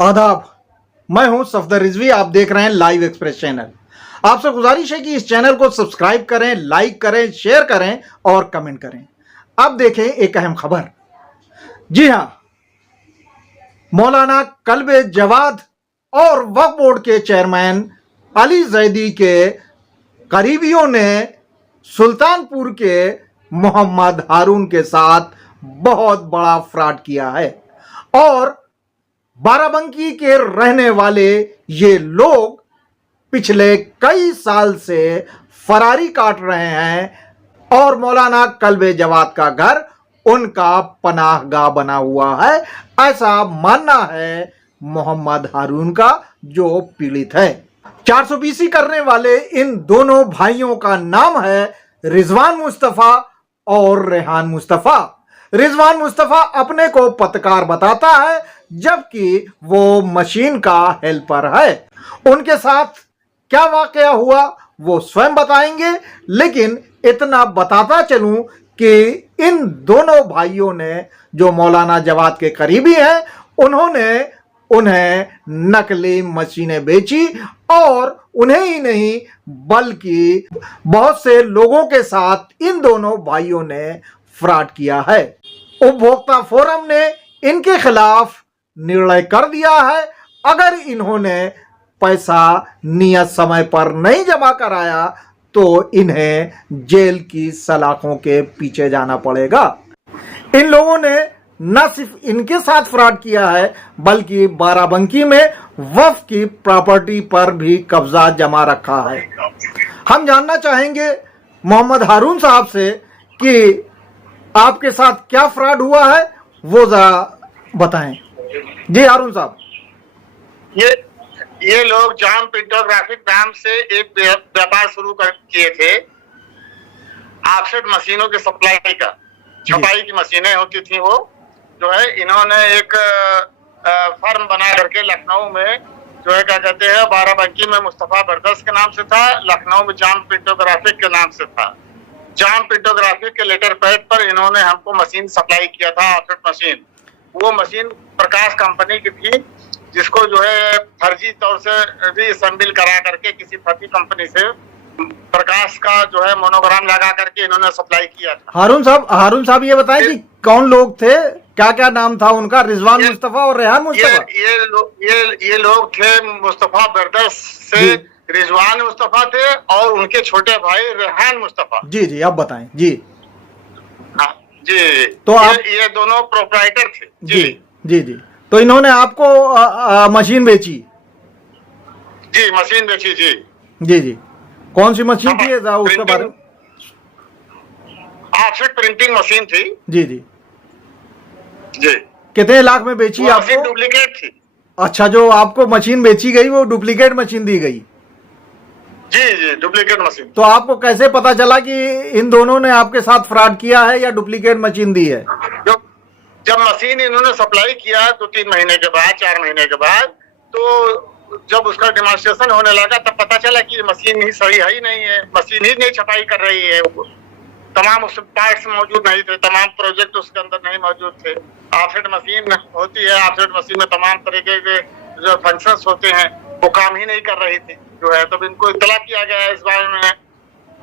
आदाब, मैं हूं सफदर रिजवी। आप देख रहे हैं लाइव एक्सप्रेस चैनल। आपसे गुजारिश है कि इस चैनल को सब्सक्राइब करें, लाइक करें, शेयर करें और कमेंट करें। अब देखें एक अहम खबर। जी हां, मौलाना कल्बे जवाद और वक्फ बोर्ड के चेयरमैन अली जैदी के करीबियों ने सुल्तानपुर के मोहम्मद हारून के साथ बहुत बड़ा फ्रॉड किया है और बाराबंकी के रहने वाले ये लोग पिछले कई साल से फरारी काट रहे हैं और मौलाना कल्बे जवाद का घर उनका पनाहगाह बना हुआ है, ऐसा मानना है मोहम्मद हारून का, जो पीड़ित है। 420 करने वाले इन दोनों भाइयों का नाम है रिजवान मुस्तफा और रेहान मुस्तफा। रिजवान मुस्तफा अपने को पत्रकार बताता है, जबकि वो मशीन का हेल्पर है। उनके साथ क्या वाकया हुआ वो स्वयं बताएंगे, लेकिन इतना बताता चलूं कि इन दोनों भाइयों ने, जो मौलाना जवाद के करीबी हैं, उन्होंने उन्हें नकली मशीनें बेची और उन्हें ही नहीं बल्कि बहुत से लोगों के साथ इन दोनों भाइयों ने फ्रॉड किया है। उपभोक्ता फोरम ने इनके खिलाफ निर्णय कर दिया है, अगर इन्होंने पैसा नियत समय पर नहीं जमा कराया तो इन्हें जेल की सलाखों के पीछे जाना पड़ेगा। इन लोगों ने न सिर्फ इनके साथ फ्रॉड किया है, बल्कि बाराबंकी में वक्फ की प्रॉपर्टी पर भी कब्जा जमा रखा है। हम जानना चाहेंगे मोहम्मद हारून साहब से कि आपके साथ क्या फ्रॉड हुआ है, वो जरा बताएं। जी हारून साहब। ये लोग जाम पिंटोग्राफिक नाम से एक व्यापार शुरू किए थे, ऑफसेट मशीनों के सप्लाई का। छपाई की मशीनें होती थी, वो जो है इन्होंने एक फर्म बना करके लखनऊ में, जो है क्या कहते हैं, बाराबंकी में मुस्तफा ब्रदर्स के नाम से था, लखनऊ में जाम पिंटोग्राफिक के नाम से था। जाम पिंटोग्राफिक के लेटर पैड पर इन्होंने हमको मशीन सप्लाई किया था, ऑफसेट मशीन। वो मशीन प्रकाश कंपनी की थी, जिसको जो है फर्जी तौर से रीअसेंबल करा करके किसी फर्जी कंपनी से प्रकाश का जो है मोनोग्राम लगा करके इन्होंने सप्लाई किया था। हारून साहब ये बताएं कि कौन लोग थे, क्या क्या नाम था उनका? रिजवान मुस्तफा और रेहान मुस्तफा। ये लोग थे मुस्तफा ब्रदर्स से रिजवान मुस्तफा थे और उनके छोटे भाई रेहान मुस्तफा। जी अब बताएं। जी हाँ जी, तो ये दोनों प्रोप्राइटर थे। जी तो इन्होंने आपको मशीन बेची? जी, मशीन बेची। जी कौन सी मशीन थी उसके बारे में? ऑफसेट प्रिंटिंग मशीन थी। जी कितने लाख में बेची आपको? डुप्लीकेट थी। अच्छा, जो आपको मशीन बेची गई वो डुप्लीकेट मशीन दी गई? जी डुप्लीकेट मशीन। तो आपको कैसे पता चला कि इन दोनों ने आपके साथ फ्रॉड किया है या डुप्लीकेट मशीन दी है? जब मशीन इन्होंने सप्लाई किया 2-3 महीने के बाद, 4 महीने के बाद, तो जब उसका डेमोन्स्ट्रेशन होने लगा तब पता चला कि मशीन ही सही है ही नहीं है, मशीन ही नहीं छपाई कर रही है। तमाम उस पार्ट्स मौजूद नहीं थे, तमाम प्रोजेक्ट उसके अंदर नहीं मौजूद थे। ऑफसेट मशीन होती है, ऑफसेट मशीन में तमाम तरीके के जो फंक्शंस होते हैं वो काम ही नहीं कर रही थी, जो है। तो इनको इत्तला किया गया इस बारे में।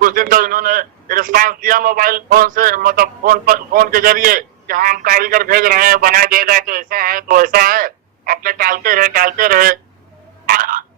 कुछ दिन तो इन्होंने रिस्पांस दिया मोबाइल फोन से, मतलब फोन के जरिए कि हाँ हम कारीगर भेज रहे हैं, बना देगा, तो ऐसा है तो ऐसा है। अपने टालते रहे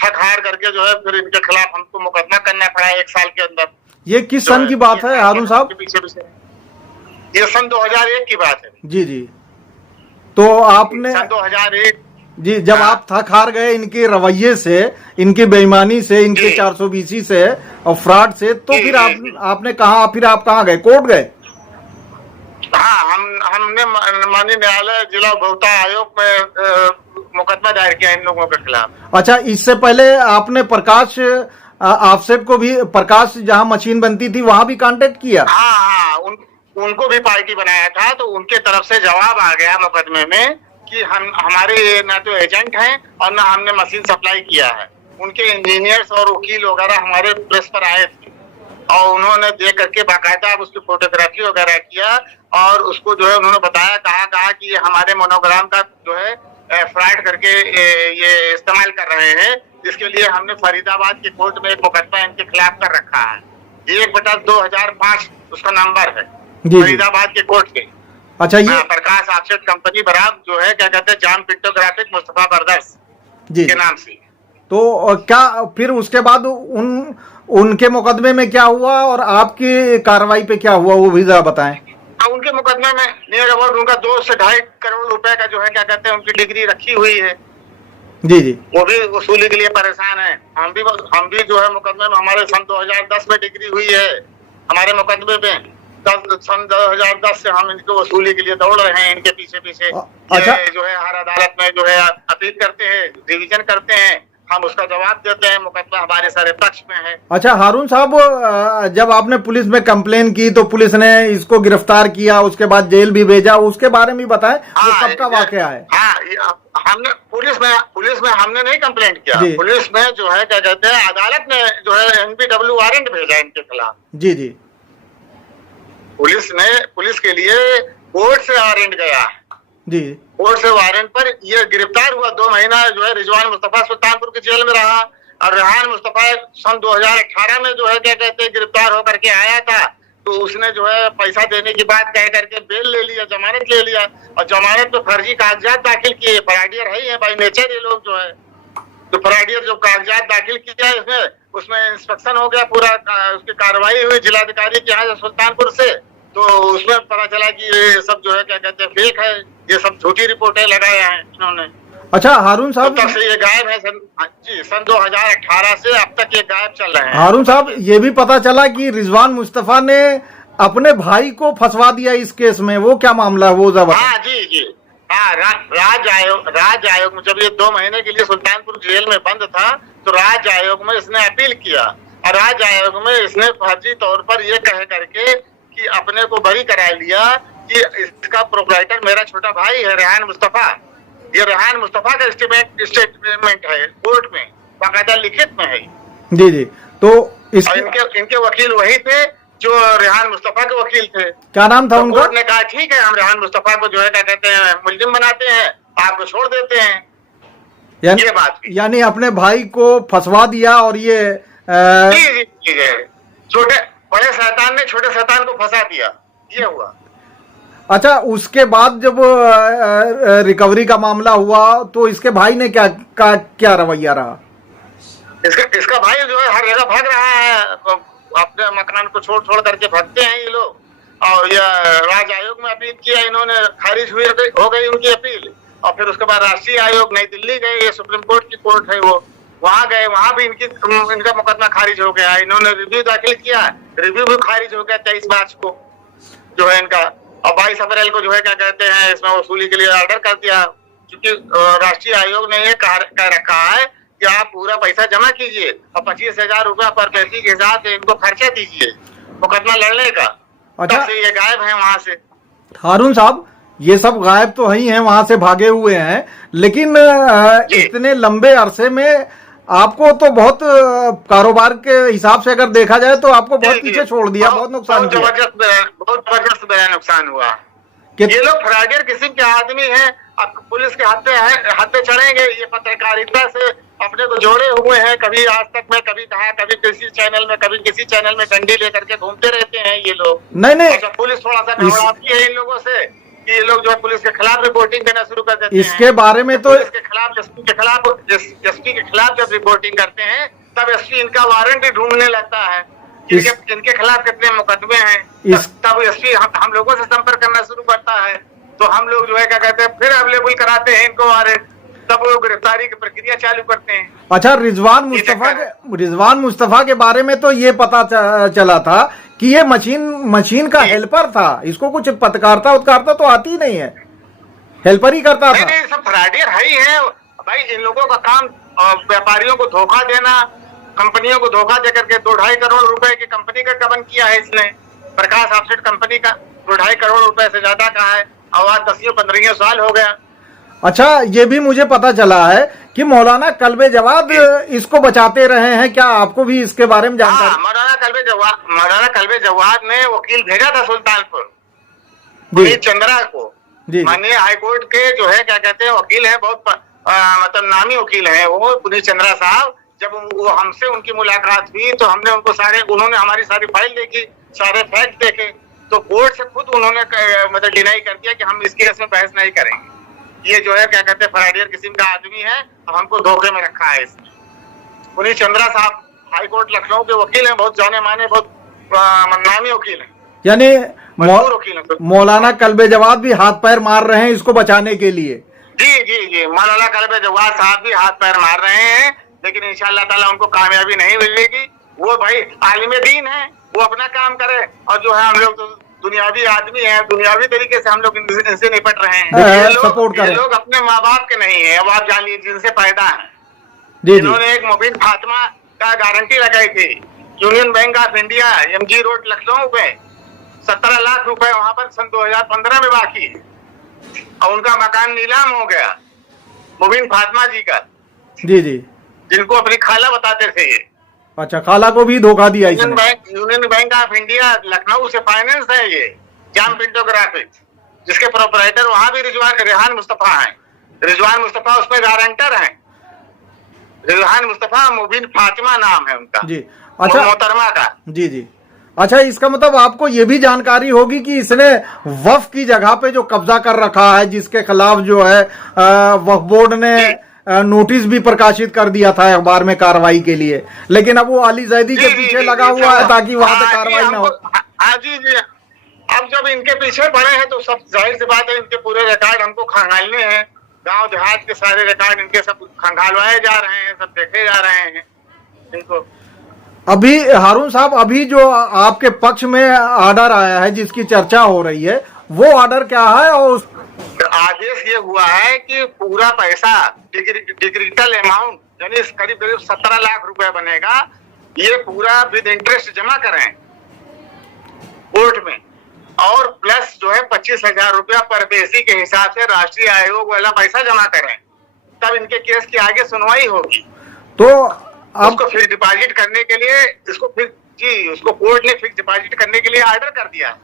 थक हार करके जो है फिर इनके खिलाफ हमको मुकदमा करना पड़ा 1 साल के अंदर। ये किस सन की बात है हारून साहब? ये सन 2001 की बात है। जी तो आपने सन 2001 जी, जब आप थक हार गए इनके रवैये से, इनकी बेईमानी से, इनके 420 से और फ्रॉड से, तो फिर आपने कहा, फिर आप कहाँ गए? कोर्ट गए? हाँ, हमने माननीय न्यायालय जिला उपभोक्ता आयोग में मुकदमा दायर किया इन लोगों के खिलाफ। अच्छा, इससे पहले आपने प्रकाश ऑफसेट को भी, प्रकाश जहाँ मशीन बनती थी वहां भी कांटेक्ट किया? हाँ, उनको भी पार्टी बनाया था, तो उनके तरफ से जवाब आ गया मुकदमे में कि हमारे ना तो एजेंट हैं और ना हमने मशीन सप्लाई किया है। उनके इंजीनियर्स और वकील वगैरह हमारे प्रेस पर आए थे और उन्होंने देख करके बाकायदा उसकी फोटोग्राफी वगैरह किया और उसको जो है उन्होंने बताया, कहा कि ये हमारे मोनोग्राम का जो है फ्रॉड करके ये इस्तेमाल कर रहे हैं, जिसके लिए हमने फरीदाबाद की कोर्ट में एक मुकदमा इनके खिलाफ कर रखा है। 1/2005 उसका नंबर है, फरीदाबाद के कोर्ट के। अच्छा, ये प्रकाश ऑफसेट कंपनी बराब जो है क्या कहते हैं जाम पिंटो ग्राफिक मुस्तफा ब्रदर्स जी के नाम से। तो क्या फिर उसके बाद उनके मुकदमे में क्या हुआ और आपकी कार्रवाई पे क्या हुआ, वो भी जरा बताएं। उनके मुकदमे में नियर अबाउट उनका 2 से 2.5 करोड़ रुपए का जो है क्या कहते हैं उनकी डिग्री रखी हुई है जी जी, वो भी वसूली के लिए परेशान है। हम भी जो है मुकदमे में हमारे सन 2010 में डिग्री हुई है हमारे मुकदमे में। सन 2010 से हम इनको वसूली के लिए दौड़ रहे हैं, इनके पीछे पीछे। अच्छा, जो है हर अदालत में जो है अपील करते हैं, रिवीजन करते हैं, हम उसका जवाब देते हैं, मुकदमा हमारे सारे पक्ष में है। अच्छा हारून साहब, जब आपने पुलिस में कंप्लेन की तो पुलिस ने इसको गिरफ्तार किया, उसके बाद जेल भी भेजा, उसके बारे में बताएं वो कब का वाकया है। हाँ, हमने पुलिस में हमने नहीं कंप्लेंट किया, पुलिस में जो है क्या कहते हैं अदालत ने जो है NPW वारंट भेजा इनके खिलाफ। जी जी, पुलिस के लिए कोर्ट से वारंट गया जी, कोर्ट से वारंट पर ये गिरफ्तार हुआ। 2 महीना जो है रिजवान मुस्तफा सुल्तानपुर की जेल में रहा और रेहान मुस्तफा सन 2018 में जो है क्या कहते हैं गिरफ्तार होकर के आया था। तो उसने जो है पैसा देने की बात कह करके बेल ले लिया, जमानत ले लिया और जमानत पे फर्जी कागजात दाखिल किए। फराडियर है बाई नेचर ये लोग जो है, तो फराडियर जो कागजात दाखिल किया उसमें इंस्पेक्शन हो गया, पूरा उसकी कार्रवाई हुई जिलाधिकारी के यहाँ सुल्तानपुर से। तो उसमें पता चला कि ये सब जो है क्या कहते हैं फेक है, ये सब झूठी रिपोर्टें लगाए हैं इन्होंने। अच्छा हारून साहब, तब से ये गायब है सन 2018 से अब तक ये गायब चल रहे हैं। हारून साहब, ये भी पता चला कि रिजवान मुस्तफा ने अपने भाई को फंसवा दिया इस केस में, वो क्या मामला है वो जब। हाँ जी जी, हाँ, राज आयोग में जब ये 2 महीने के लिए सुल्तानपुर जेल में बंद था तो राज आयोग में इसने अपील किया और राज आयोग में इसने फर्जी तौर पर ये कह करके कि अपने को बरी करा लिया कि इसका प्रोपराइटर मेरा छोटा भाई है रेहान मुस्तफा। ये रेहान मुस्तफा का स्टेटमेंट है, कोर्ट में बाकायदा लिखित में है। जी जी, तो इनके वकील वही थे जो रेहान मुस्तफा के वकील थे। क्या नाम था उनका? कोर्ट ने कहा ठीक है, हम रेहान मुस्तफा को जो है क्या कहते हैं मुलजिम बनाते हैं, आपको छोड़ देते हैं। ये बात यानी अपने भाई को फंसवा दिया और ये छोटे बड़े शैतान ने छोटे शैतान को फंसा दिया, ये हुआ। अच्छा, उसके बाद जब रिकवरी का मामला हुआ तो इसके भाई ने क्या रवैया रहा? इसका भाई जो है हर जगह भाग रहा है, अपने मकान को छोड़ करके भागते हैं ये लोग। और ये राज्य आयोग में अपील किया इन्होंने, खारिज हो गई उनकी अपील। और फिर उसके बाद राष्ट्रीय आयोग नई दिल्ली गए, ये सुप्रीम कोर्ट की कोर्ट है वो, वहां गए, वहां भी इनका मुकदमा खारिज हो गया। इन्होंने रिव्यू दाखिल किया, रिव्यू भी खारिज हो गया 23 मार्च को जो है इनका। और 22 अप्रैल को जो है क्या कहते हैं इसमें वसूली के लिए ऑर्डर कर दिया, क्योंकि राष्ट्रीय आयोग ने ये कह रखा है कि आप पूरा पैसा जमा कीजिए और 25,000 रुपया पर व्यक्ति के हिसाब से इनको खर्चा दीजिए मुकदमा लड़ने का। अच्छा, तब से ये गायब है वहां से। हारून साहब, ये सब गायब तो ही हैं, वहां से भागे हुए हैं, लेकिन इतने लंबे अरसे में आपको तो बहुत कारोबार के हिसाब से अगर देखा जाए तो आपको बहुत पीछे छोड़ दिया, बहुत नुकसान किया। बहुत जबरदस्त नुकसान हुआ। ये लोग फ्रॉडियर किस्म के आदमी हैं, अब पुलिस के हत्थे चढ़ेंगे। ये पत्रकारिता से अपने को जोड़े हुए हैं, कभी आज तक में, कभी कहा, कभी किसी चैनल में, कभी किसी चैनल में डंडी लेकर के घूमते रहते हैं ये लोग। नहीं, पुलिस थोड़ा सा घबराती है इन लोगों से कि ये लोग जो है पुलिस के खिलाफ रिपोर्टिंग करना शुरू कर देते हैं। इसके बारे में तो इसके खिलाफ एसपी के खिलाफ जब रिपोर्टिंग करते हैं तब एसपी इनका वारंट ही ढूंढने लगता है, इनके खिलाफ कितने मुकदमे हैं। तब एसपी हम लोगों से संपर्क करना शुरू करता है, तो हम लोग जो है क्या कहते हैं फिर अवेलेबल कराते हैं इनको वारंट, तब वो गिरफ्तारी की प्रक्रिया चालू करते हैं। अच्छा, रिजवान मुस्तफा के बारे में तो ये पता चला था कि ये मशीन का हेल्पर था, इसको कुछ पत्रकारिता तो आती नहीं है, हेल्पर ही करता था। नहीं, सब फ्रॉडियर ही है भाई। इन लोगों का काम व्यापारियों को धोखा देना, कंपनियों को धोखा दे करके 2-2.5 करोड़ रुपए की कंपनी का गबन किया है इसने। प्रकाश ऑफसेट कंपनी का 2-2.5 करोड़ रुपए से ज्यादा का है, और आज 10-15 साल हो गया। अच्छा, ये भी मुझे पता चला है कि मौलाना कल्बे जवाद इसको बचाते रहे हैं, क्या आपको भी इसके बारे में जानकारी? मौलाना कल्बे जवाद ने वकील भेजा था सुल्तानपुर चंद्रा को, जी। माननीय हाईकोर्ट के जो है क्या कहते हैं वकील है, बहुत मतलब नामी वकील है वो पुनीत चंद्रा साहब। जब वो हमसे उनकी मुलाकात हुई तो हमने उनको उन्होंने हमारी सारी फाइल देखी, सारे फैक्ट देखे, तो कोर्ट से खुद उन्होंने मतलब डिनाई कर दिया कि हम इस केस में बहस नहीं करेंगे। ये जो है क्या कहते हैं फराडियर किस्म का आदमी है, हमको धोखे में रखा है इसने। पुनीत चंद्रा साहब हाईकोर्ट लखनऊ के वकील हैं, बहुत जाने माने, बहुत नामी वकील हैं, यानी वकील हैं। मौलाना कल्बे जवाद भी हाथ पैर मार रहे हैं इसको बचाने के लिए। जी जी जी, मौलाना कल्बे जवाद साहब भी हाथ पैर मार रहे हैं, लेकिन इंशाअल्लाह ताला उनको कामयाबी नहीं मिलेगी। वो भाई आलिम दीन है, वो अपना काम करे, और जो है हम लोग तो दुनियावी आदमी हैं, दुनियावी तरीके से हम लोग इनसे निपट रहे हैं। सपोर्ट करें। ये लोग अपने माँ बाप के नहीं है, अब आप जान लीजिए जिनसे पैदा है। इन्होंने एक मुबीन फातिमा का गारंटी लगाई थी union bank of India MG road Lucknow पे, 17 लाख रुपए वहां पर सन 2015 में बाकी, और उनका मकान नीलाम हो गया, मुबीन फातिमा जी का। जी जी, जिनको अपनी खाला बताते थे ये। अच्छा, खाला को भी धोखा दिया इसने। Union bank of India Lucknow से फाइनेंस है ये, जाम पिंटो ग्राफिक्स, जिसके प्रोपराइटर वहां भी रिजवान मुस्तफा है। रिजवान मुस्तफा उसमें गारंटर है। रिजवान मुस्तफा, मुबीन फातिमा नाम है उनका। जी, अच्छा, मोहतरमा का। जी जी, अच्छा, इसका मतलब आपको ये भी जानकारी होगी कि इसने वक्फ की जगह पे जो कब्जा कर रखा है, जिसके खिलाफ जो है वक्फ बोर्ड ने नोटिस भी प्रकाशित कर दिया था अखबार में कार्रवाई के लिए, लेकिन अब वो अली जैदी के पीछे लगा हुआ है ताकि वहां पे कार्रवाई ना हो। हाँ जी जी, अब जब इनके पीछे पड़े हैं तो सब जाहिर सी बात है, इनके पूरे रिकॉर्ड हमको खंगालने हैं। गांव देहात के सारे रिकॉर्ड इनके सब खंगालवाए जा रहे हैं, सब देखे जा रहे हैं इनको। अभी हारून साहब, अभी जो आपके पक्ष में ऑर्डर आया है जिसकी चर्चा हो रही है, वो ऑर्डर क्या है? और आदेश ये हुआ है कि पूरा पैसा डिजिटल अमाउंट यानी करीब करीब 17 लाख रुपए बनेगा, ये पूरा विद इंटरेस्ट जमा करें कोर्ट में, और प्लस जो है 25,000 रुपया पर बेसी के हिसाब से राष्ट्रीय आयोग वाला पैसा जमा करें, तब इनके केस की आगे सुनवाई होगी। तो उसको फिक्स डिपॉजिट करने के लिए उसको कोर्ट ने फिक्स डिपॉजिट करने के लिए ऑर्डर कर दिया।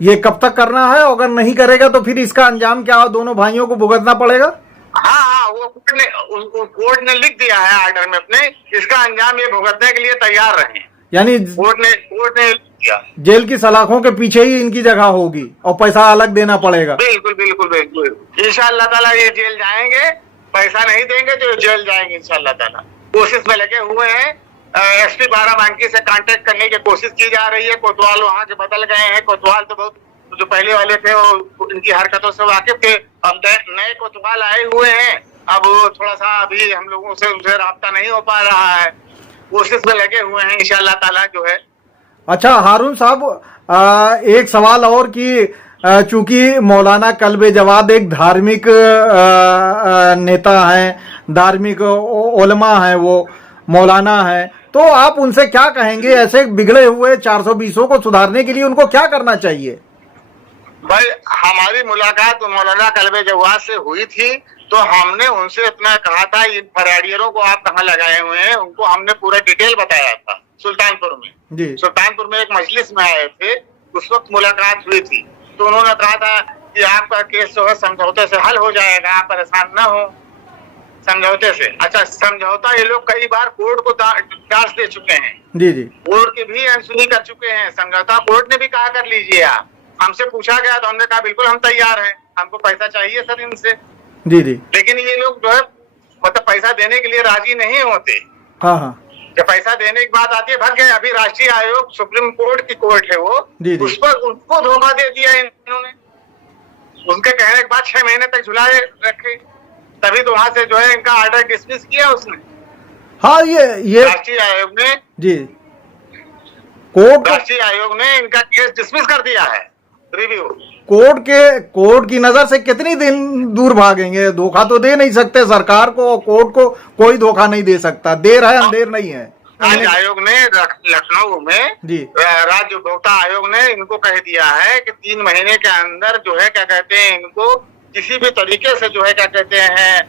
ये कब तक करना है? अगर नहीं करेगा तो फिर इसका अंजाम क्या दोनों भाइयों को भुगतना पड़ेगा? हाँ, वो कोर्ट ने लिख दिया है ऑर्डर में अपने, इसका अंजाम ये भुगतने के लिए तैयार रहे। यानी कोर्ट ने लिख दिया, जेल की सलाखों के पीछे ही इनकी जगह होगी और पैसा अलग देना पड़ेगा। बिल्कुल बिल्कुल बिल्कुल, इंशाअल्लाह ताला ये जेल जाएंगे, पैसा नहीं देंगे तो जेल जाएंगे इंशाअल्लाह ताला। कोशिश में लगे हुए हैं, एसपी बाराबंकी से कांटेक्ट करने की कोशिश की जा रही है। कोतवाल वहां के बदल गए हैं, कोतवाल तो बहुत जो पहले वाले थे वो इनकी हरकतों से वाकिफ थे, अब नए कोतवाल आए हुए हैं, अब थोड़ा सा अभी हम लोगों से उनसे राब्ता नहीं हो पा रहा है, कोशिश में लगे हुए हैं इंशाअल्लाह ताला जो है। अच्छा हारून साहब, एक सवाल और कि चूंकि मौलाना कल्बे जवाद एक धार्मिक नेता है, धार्मिक उलमा है, वो मौलाना है, तो आप उनसे क्या कहेंगे? ऐसे बिगड़े हुए 420 को सुधारने के लिए उनको क्या करना चाहिए? भाई, हमारी मुलाकात मौलाना कल्बे जवाद से हुई थी तो हमने उनसे इतना कहा था, इन फराडियरों को आप कहाँ लगाए हुए हैं, उनको हमने पूरा डिटेल बताया था सुल्तानपुर में। जी। सुल्तानपुर में एक मजलिस में आए थे, उस वक्त मुलाकात हुई थी, तो उन्होंने कहा था कि आपका केस जो है समझौते से हल हो जाएगा, आप परेशान न हो समझौते से। अच्छा, समझौता ये लोग कई बार कोर्ट को दास दे चुके हैं। जी जी, कोर्ट की भी अनसुनी कर चुके हैं, समझौता कोर्ट ने भी कहा कर लीजिए आप। हमसे पूछा गया तो हमने कहा बिल्कुल हम तैयार हैं, हमको पैसा चाहिए सर इनसे। जी जी, लेकिन ये लोग जो है मतलब पैसा देने के लिए राजी नहीं होते। हाँ हाँ, जब पैसा देने की बात आती है भाग गए। अभी राष्ट्रीय आयोग सुप्रीम कोर्ट की कोर्ट है वो, उस पर उनको धोखा दे दिया इन्होंने। उनके कहने के बाद 6 महीने तक झुलाए रखे, तभी तो वहां से जो है इनका ऑर्डर डिसमिस किया उसने। हाँ, ये राष्ट्रीय आयोग ने, जी, राष्ट्रीय आयोग ने इनका केस डिसमिस कर दिया है, रिव्यू। कोर्ट की नजर से कितनी दिन दूर भागेंगे? धोखा तो दे नहीं सकते सरकार को, कोर्ट को कोई धोखा नहीं दे सकता। देर है अंधेर नहीं है। राज्य आयोग ने लखनऊ में, जी, राज्य उपभोक्ता आयोग ने इनको कह दिया है कि 3 महीने के अंदर जो है क्या कहते हैं, इनको किसी भी तरीके से जो है क्या कहते हैं,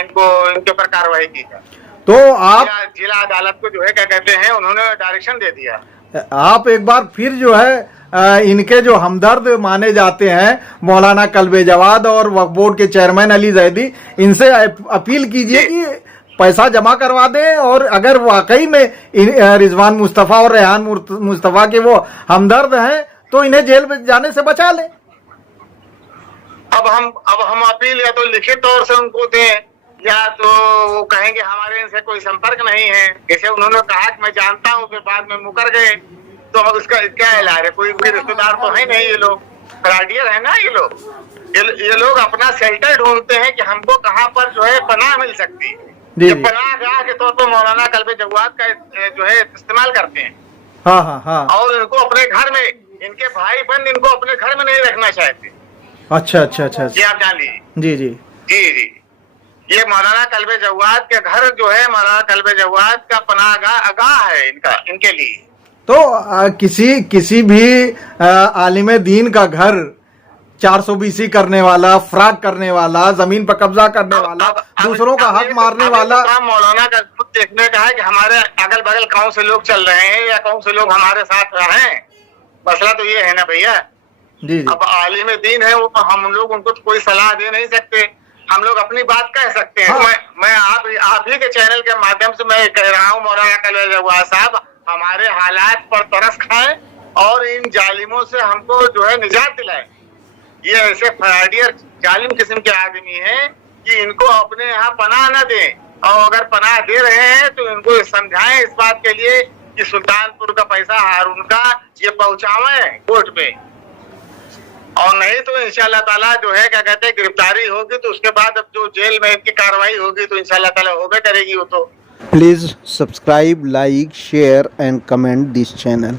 इनको इनके ऊपर कार्रवाई की जाए। तो आप जिला अदालत को जो है क्या कहते हैं, उन्होंने डायरेक्शन दे दिया। आप एक बार फिर जो है इनके जो हमदर्द माने जाते हैं मौलाना कल्बे जवाद और वक्फ बोर्ड के चेयरमैन अली जैदी, इनसे अपील कीजिए कि पैसा जमा करवा दें और अगर वाकई में रिजवान मुस्तफ़ा और रेहान मुस्तफ़ा के वो हमदर्द हैं तो इन्हें जेल में जाने से बचा लें। अब हम अपील या तो लिखित तौर से उनको दें या तो वो कहेंगे हमारे इनसे कोई संपर्क नहीं है। जैसे उन्होंने कहा कि मैं जानता हूँ, फिर बाद में मुकर गए, तो अब उसका क्या इलाज है? कोई रिश्तेदार तो है नहीं, ये लोग फ्रॉडियर है ना। ये लोग अपना शेल्टर ढूंढते हैं कि हमको कहाँ पर जो है पनाह मिल सकती है। ये पनाह गाह के तौर पर मौलाना कल्बे जवाद का जो है इस्तेमाल करते हैं। हाँ। और इनको अपने घर में, इनके भाई बहन इनको अपने घर में नहीं रखना चाहते। अच्छा। ये आप जान लीजिए। जी। ये मौलाना कल्बे जवाद के घर जो है, मौलाना कल्बे जवाद का पनाहगाह है इनके लिए। तो किसी भी आलिम दीन का घर 420 करने वाला, फ्राक करने वाला, जमीन पर कब्जा करने वाला, दूसरों का हक मारने वाला, मौलाना का खुद देखने का है कि हमारे अगल बगल कौन से लोग चल रहे हैं या कौन से लोग हमारे साथ हैं। मसला तो ये है ना भैया। जी। अब आलिम दीन है वो, हम लोग उनको तो कोई सलाह दे नहीं सकते, हम लोग अपनी बात कह सकते हैं। हाँ। मैं आप ही के चैनल के माध्यम से मैं कह रहा हूँ, मौलाना कल्बे जवाद साहब हमारे हालात पर तरस खाएं और इन जालिमों से हमको जो है निजात दिलाएं। ये ऐसे फ्रॉडियर जालिम किस्म के आदमी हैं कि इनको अपने यहाँ पनाह न दें, और अगर पनाह दे रहे हैं तो इनको समझाएं इस बात के लिए कि सुल्तानपुर का पैसा हारून का ये पहुंचावें कोर्ट में, और नहीं तो इंशाल्लाह ताला जो है क्या कहते हैं गिरफ्तारी होगी तो उसके बाद अब जो जेल में इनकी कार्रवाई होगी तो इंशाल्लाह ताला होबे करेगी वो तो। Please subscribe, like, share and comment this channel.